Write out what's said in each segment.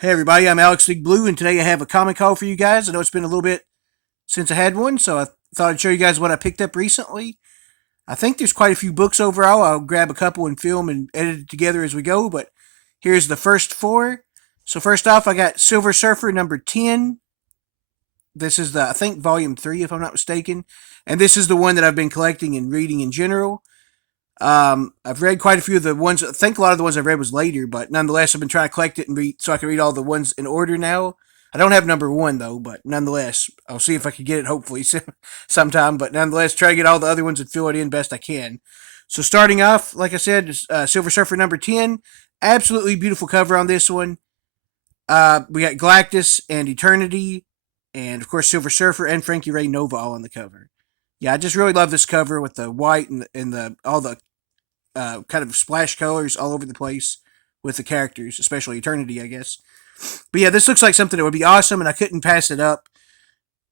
Hey everybody, I'm Alex League Blue, and today I have a comic haul for you guys. I know it's been a little bit since I had one, so I thought I'd show you guys what I picked up recently. I think there's quite a few books overall. I'll grab a couple and film and edit it together as we go, but here's the first four. So first off, I got Silver Surfer number 10. This is I think, volume 3, if I'm not mistaken. And this is the one that I've been collecting and reading in general. I've read quite a few of the ones. I think a lot of the ones I've read was later, but nonetheless, I've been trying to collect it and read so I can read all the ones in order now. I don't have number one though, but nonetheless, I'll see if I can get it hopefully sometime. But nonetheless, try to get all the other ones and fill it in best I can. So starting off, like I said, Silver Surfer number 10. Absolutely beautiful cover on this one. We got Galactus and Eternity, and of course Silver Surfer and Frankie Ray Nova all on the cover. Yeah, I just really love this cover with the white and the all the kind of splash colors all over the place with the characters, especially Eternity, I guess. But yeah, this looks like something that would be awesome, and I couldn't pass it up.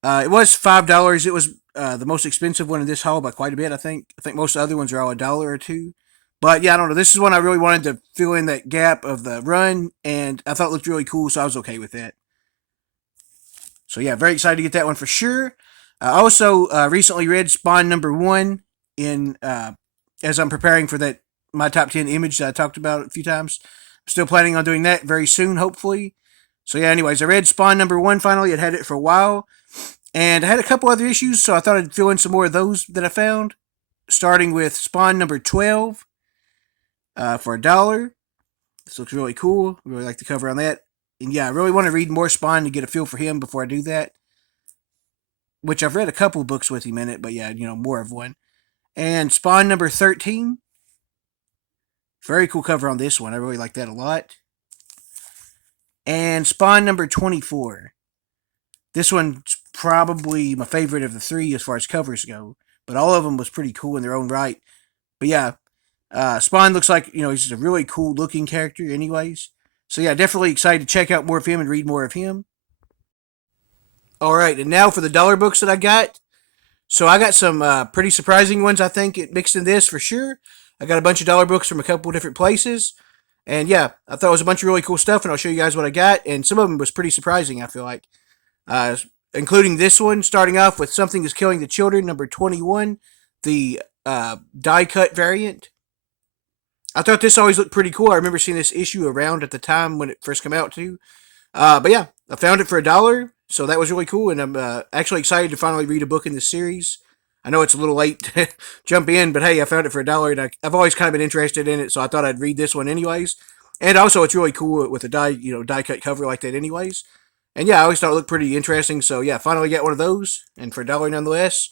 It was $5. It was the most expensive one in this haul by quite a bit. I think. I think most other ones are all a dollar or two. But yeah, I don't know. This is one I really wanted to fill in that gap of the run, and I thought it looked really cool, so I was okay with that. So yeah, very excited to get that one for sure. I also recently read Spawn number 1 in as I'm preparing for that my top 10 image that I talked about a few times. I'm still planning on doing that very soon, hopefully. So yeah, anyways, I read Spawn number 1 finally. I'd had it for a while, and I had a couple other issues, so I thought I'd fill in some more of those that I found. Starting with Spawn number 12 for a dollar. This looks really cool. I really like the cover on that. And yeah, I really want to read more Spawn to get a feel for him before I do that. Which I've read a couple books with him in it, but yeah, more of one. And Spawn number 13. Very cool cover on this one. I really like that a lot. And Spawn number 24. This one's probably my favorite of the three as far as covers go, but all of them was pretty cool in their own right. But yeah, Spawn looks like, he's just a really cool looking character, anyways. So yeah, definitely excited to check out more of him and read more of him. All right, and now for the dollar books that I got. So I got some pretty surprising ones, I think, mixed in this for sure. I got a bunch of dollar books from a couple different places. And yeah, I thought it was a bunch of really cool stuff, and I'll show you guys what I got. And some of them was pretty surprising, I feel like. Uh, Including this one, starting off with Something is Killing the Children, number 21, the die cut variant. I thought this always looked pretty cool. I remember seeing this issue around at the time when it first came out, too. But yeah, I found it for a dollar, so that was really cool, and I'm actually excited to finally read a book in this series. I know it's a little late to jump in, but hey, I found it for a dollar, and I've always kind of been interested in it, so I thought I'd read this one anyways. And also, it's really cool with a die cut cover like that, anyways. And yeah, I always thought it looked pretty interesting, so yeah, finally got one of those, and for a dollar nonetheless.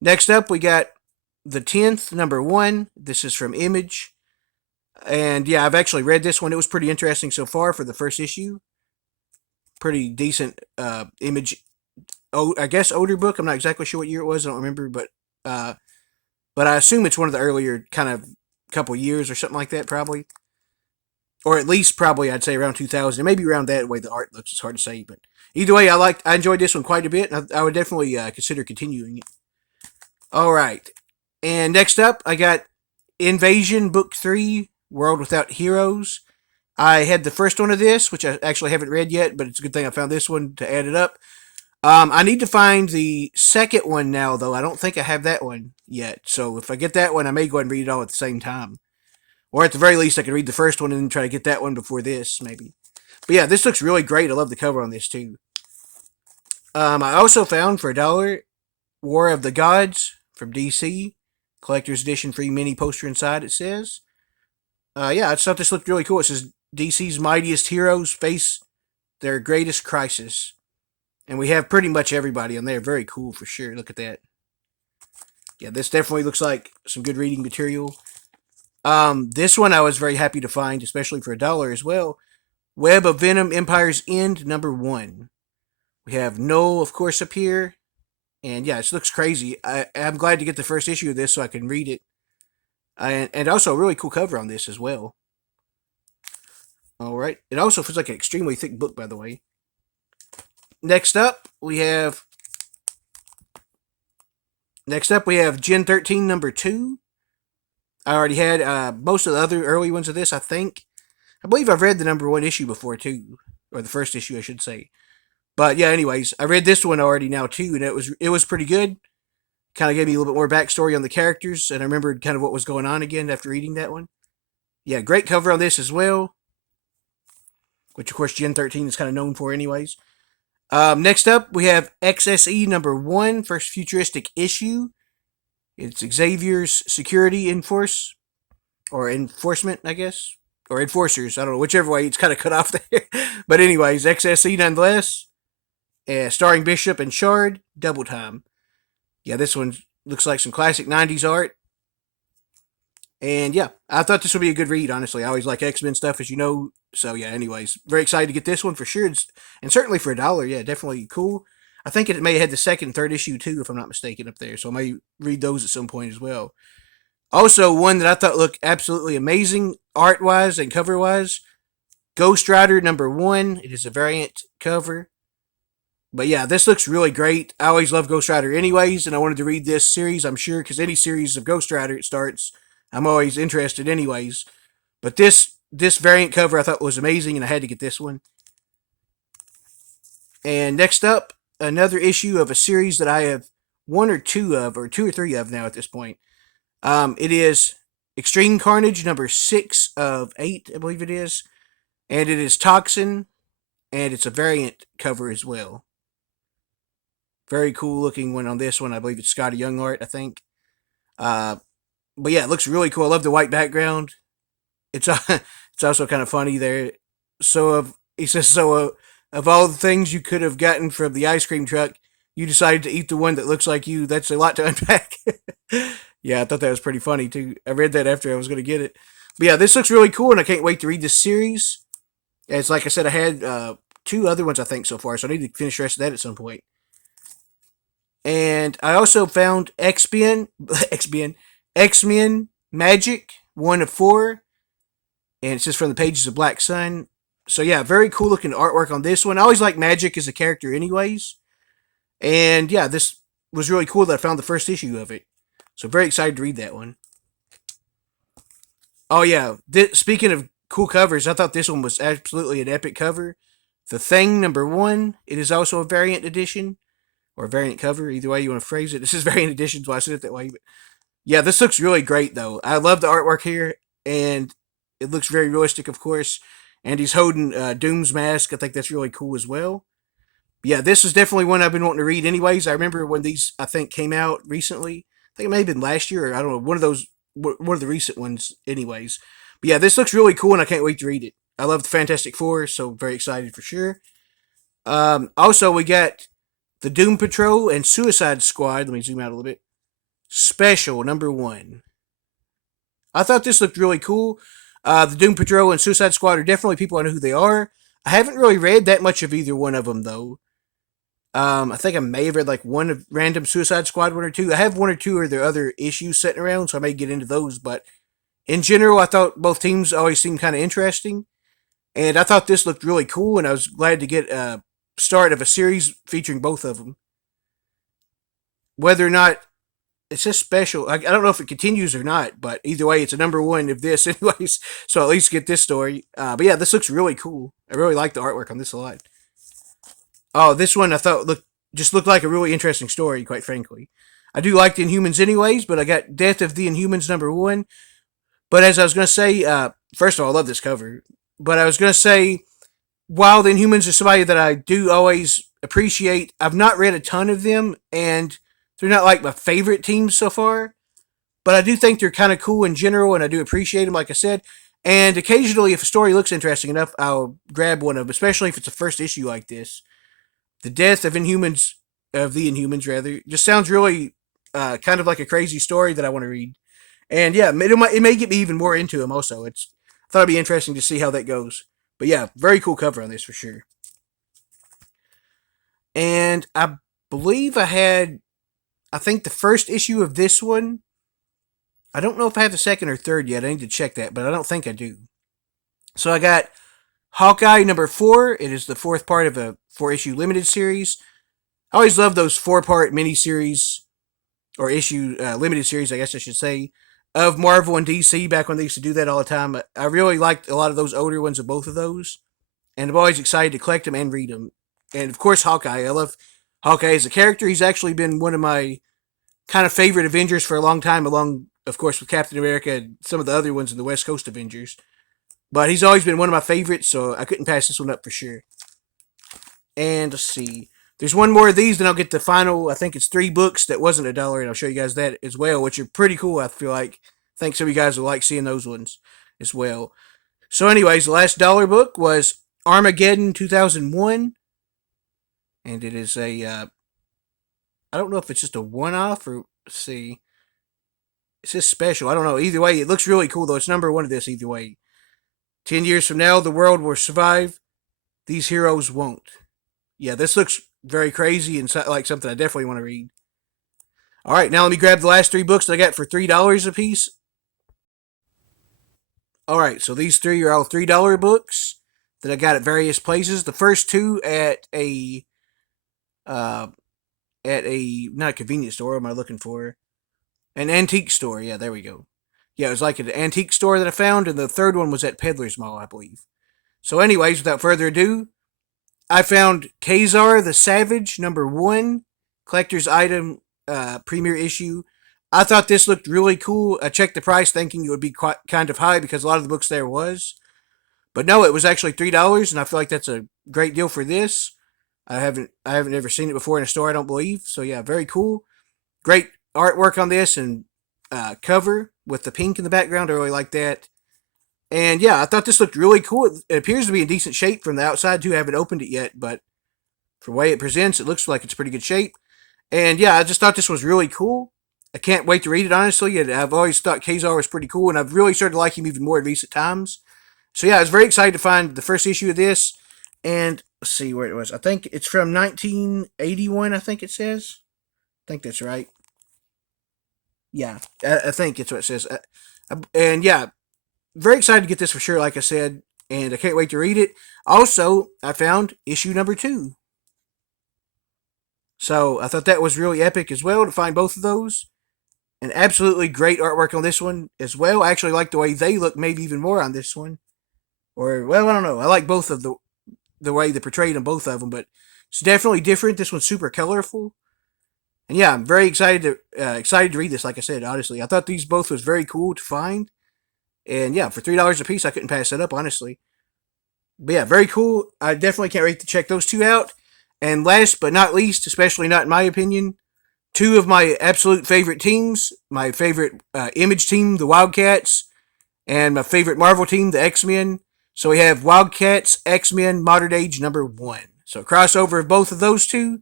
Next up, we got the 10th, number 1. This is from Image. And yeah, I've actually read this one. It was pretty interesting so far for the first issue. Pretty decent Image. Oh, I guess older book. I'm not exactly sure what year it was. I don't remember, uh, but I assume it's one of the earlier kind of couple years or something like that, probably, or at least probably I'd say around 2000. Maybe around that way the art looks. It's hard to say, but either way, I enjoyed this one quite a bit. And I would definitely consider continuing it. All right, and next up, I got Invasion Book 3, World Without Heroes. I had the first one of this, which I actually haven't read yet, but it's a good thing I found this one to add it up. I need to find the second one now, though. I don't think I have that one yet. So if I get that one, I may go ahead and read it all at the same time. Or at the very least, I could read the first one and then try to get that one before this, maybe. But yeah, this looks really great. I love the cover on this, too. I also found for a dollar War of the Gods from DC. Collector's Edition free mini poster inside, it says. Yeah, I thought this looked really cool. It says DC's mightiest heroes face their greatest crisis. And we have pretty much everybody on there. Very cool for sure. Look at that. Yeah, this definitely looks like some good reading material. This one I was very happy to find, especially for a dollar as well. Web of Venom Empire's End, number 1. We have Null, of course, up here. And yeah, it looks crazy. I'm glad to get the first issue of this so I can read it. And also a really cool cover on this as well. All right. It also feels like an extremely thick book, by the way. Next up, we have Gen 13 number 2. I already had most of the other early ones of this, I think. I believe I've read the number 1 issue before, too. or the first issue, I should say. But yeah, anyways, I read this one already now too, and it was pretty good. Kind of gave me a little bit more backstory on the characters, and I remembered kind of what was going on again after reading that one. Yeah, great cover on this as well, which of course Gen 13 is kind of known for, anyways. Next up, we have XSE number 1, first futuristic issue. It's Xavier's Security Enforce, or Enforcement, I guess, or Enforcers. I don't know, whichever way, it's kind of cut off there. But anyways, XSE nonetheless. Starring Bishop and Shard, Double Time. Yeah, this one looks like some classic 90s art. And yeah, I thought this would be a good read, honestly. I always like X-Men stuff, as you know. So yeah, anyways, very excited to get this one for sure. And certainly for $1, yeah, definitely cool. I think it may have had the second and third issue too, if I'm not mistaken, up there. So I may read those at some point as well. Also, one that I thought looked absolutely amazing art wise and cover wise, Ghost Rider number 1. It is a variant cover. But yeah, this looks really great. I always love Ghost Rider anyways, and I wanted to read this series, I'm sure, because any series of Ghost Rider it starts, I'm always interested anyways. But this variant cover I thought was amazing, and I had to get this one. And next up, another issue of a series that I have one or two of, or two or three of now at this point. It is Extreme Carnage number 6 of 8, I believe it is. And it is Toxin, and it's a variant cover as well. Very cool looking one on this one. I believe it's Scotty Young art, I think. Uh, but yeah, it looks really cool. I love the white background. It's it's also kind of funny there. He says of all the things you could have gotten from the ice cream truck, you decided to eat the one that looks like you. That's a lot to unpack. Yeah, I thought that was pretty funny too. I read that after I was going to get it. But yeah, this looks really cool, and I can't wait to read this series. As like I said, I had two other ones I think so far, so I need to finish the rest of that at some point. And I also found X-Men Magic 1 of 4, and it's just from the pages of Black Sun. So yeah, very cool looking artwork on this one. I always like Magic as a character, anyways. And yeah, this was really cool that I found the first issue of it. So very excited to read that one. Oh yeah, speaking of cool covers, I thought this one was absolutely an epic cover. The Thing number 1. It is also a variant edition or variant cover, either way you want to phrase it. This is variant edition, so I said it that way. But yeah, this looks really great though. I love the artwork here, and it looks very realistic, of course. And he's holding Doom's mask. I think that's really cool as well. Yeah, this is definitely one I've been wanting to read. Anyways, I remember when these I think came out recently. I think it may have been last year, or I don't know, one of the recent ones. Anyways, but yeah, this looks really cool, and I can't wait to read it. I love the Fantastic Four, so very excited for sure. Also, we got the Doom Patrol and Suicide Squad. Let me zoom out a little bit. Special number 1. I thought this looked really cool. The Doom Patrol and Suicide Squad are definitely people I know who they are. I haven't really read that much of either one of them though. I think I may have read like one of random Suicide Squad one or two. I have one or two of their other issues sitting around, so I may get into those. But in general, I thought both teams always seemed kind of interesting, and I thought this looked really cool. And I was glad to get a start of a series featuring both of them. Whether or not it's just special, I don't know if it continues or not, but either way, it's a number 1 of this, anyways. So at least get this story. But yeah, this looks really cool. I really like the artwork on this a lot. Oh, this one I thought looked like a really interesting story, quite frankly. I do like the Inhumans anyways, but I got Death of the Inhumans number 1. But as I was gonna say, first of all, I love this cover. But I was gonna say, while the Inhumans are somebody that I do always appreciate, I've not read a ton of them, and they're not like my favorite teams so far. But I do think they're kind of cool in general, and I do appreciate them, like I said. And occasionally, if a story looks interesting enough, I'll grab one of them, especially if it's a first issue like this. The Death of the Inhumans rather, just sounds really kind of like a crazy story that I want to read. And yeah, it may get me even more into them. Also, I thought it'd be interesting to see how that goes. But yeah, very cool cover on this for sure. And I believe I think the first issue of this one. I don't know if I have the second or third yet. I need to check that, but I don't think I do. So I got Hawkeye number 4. It is the fourth part of a 4-issue limited series. I always love those 4-part miniseries or issue limited series, I guess I should say, of Marvel and DC back when they used to do that all the time. I really liked a lot of those older ones of both of those. and I'm always excited to collect them and read them. And of course, Hawkeye. I love Hawkeye as a character. He's actually been one of my kind of favorite Avengers for a long time, along, of course, with Captain America and some of the other ones in the West Coast Avengers. But he's always been one of my favorites, so I couldn't pass this one up for sure. And let's see. There's one more of these, then I'll get the final, I think it's 3 books that wasn't $1, and I'll show you guys that as well, which are pretty cool, I feel like. I think some of you guys will like seeing those ones as well. So, anyways, the last dollar book was Armageddon 2001, and it is I don't know if it's just a one off or, let's see. It's just special. I don't know. Either way, it looks really cool, though. It's #1 of this, either way. 10 years from now, the world will survive. These heroes won't. Yeah, this looks very crazy and like something I definitely want to read. All right, now let me grab the last 3 books that I got for $3 a piece. All right, so these 3 are all $3 books that I got at various places. The first 2 uh, at a not a convenience store. What am I looking for? An antique store. Yeah, there we go. Yeah, it was like an antique store that I found, and the third one was at Peddler's Mall, I believe. So, anyways, without further ado, I found Kazar the Savage, #1, collector's item, premiere issue. I thought this looked really cool. I checked the price thinking it would be quite kind of high because a lot of the books there was. But no, it was actually $3, and I feel like that's a great deal for this. I haven't ever seen it before in a store, I don't believe. So yeah, very cool. Great artwork on this and cover with the pink in the background. I really like that. And yeah, I thought this looked really cool. It appears to be in decent shape from the outside too. I haven't opened it yet, but for the way it presents, it looks like it's pretty good shape. And yeah, I just thought this was really cool. I can't wait to read it, honestly. And I've always thought Kazar was pretty cool, and I've really started to like him even more in recent times. So yeah, I was very excited to find the first issue of this. And let's see where it was. I think it's from 1981, I think it says. I think that's right. Yeah, I think it's what it says. And yeah, very excited to get this for sure, like I said. And I can't wait to read it. Also, I found issue #2. So I thought that was really epic as well to find both of those. And absolutely great artwork on this one as well. I actually like the way they look, maybe even more on this one. Or, well, I don't know. I like both of the way they portrayed on both of them, but it's definitely different. This one's super colorful. And yeah, I'm very excited to read this. Like I said, honestly, I thought these both was very cool to find, and yeah, for $3 a piece, I couldn't pass that up, honestly. But yeah, very cool. I definitely can't wait to check those 2 out. And last but not least, especially not in my opinion, 2 of my absolute favorite teams. My favorite Image team, the Wildcats, and my favorite Marvel team, the X-Men. So we have Wildcats, X-Men, Modern Age #1. So a crossover of both of those 2.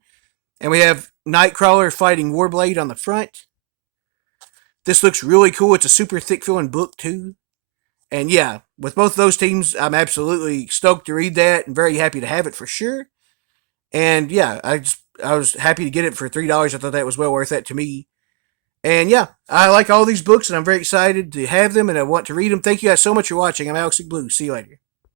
And we have Nightcrawler fighting Warblade on the front. This looks really cool. It's a super thick filling book too. And yeah, with both of those teams, I'm absolutely stoked to read that and very happy to have it for sure. And yeah, I was happy to get it for $3. I thought that was well worth that to me. And yeah, I like all these books and I'm very excited to have them and I want to read them. Thank you guys so much for watching. I'm Alex Blue. See you later.